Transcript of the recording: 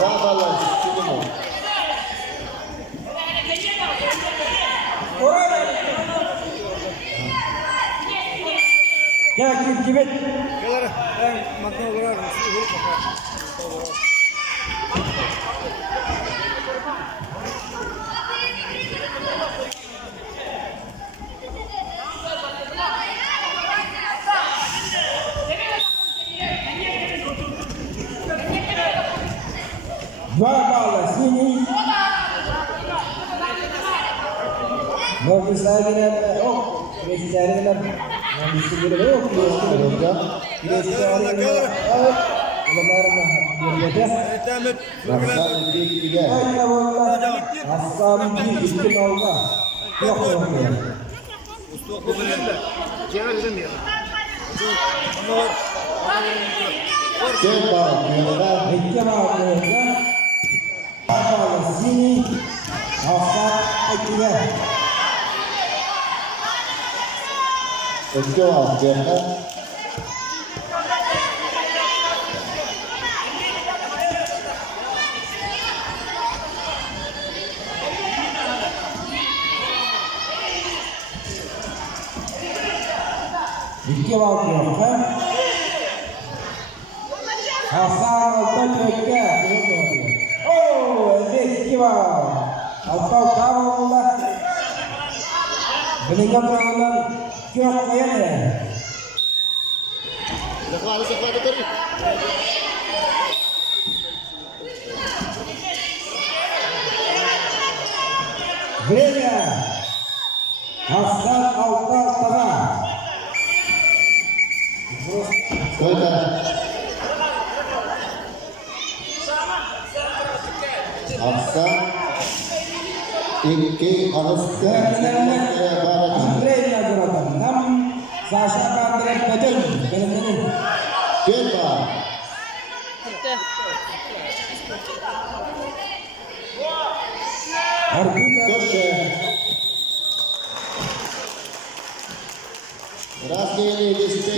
Bravo Allah. Çıkıyor. Ya kim et? Gelir. Ben makine vurar. Vurup bakar. Bala sini. Mau misalnya oh, misalnya mau misalnya oh, misalnya lebaran dia Demet. Raksan 2-2. ay Allah aslan bir iki olma yok yok Mustafa Kubil'le. Cevher edemiyor. Gel bakalım. iki var bala sini aslan ikiye Let's go. Gel. iki var yok Hasan altta çökke. Oh, iki var. Altta kamu lah. Beningkat ramen kyok kaya ne? Zakwa tadi. Greya. Hasan altta tengah. Koyda. Aksa iki arasında Greya gerakan. Nam Sasha Kandre Pejel. Bener-bener. Gel bak. Arbitra. Koşu. Raz geliyor işte.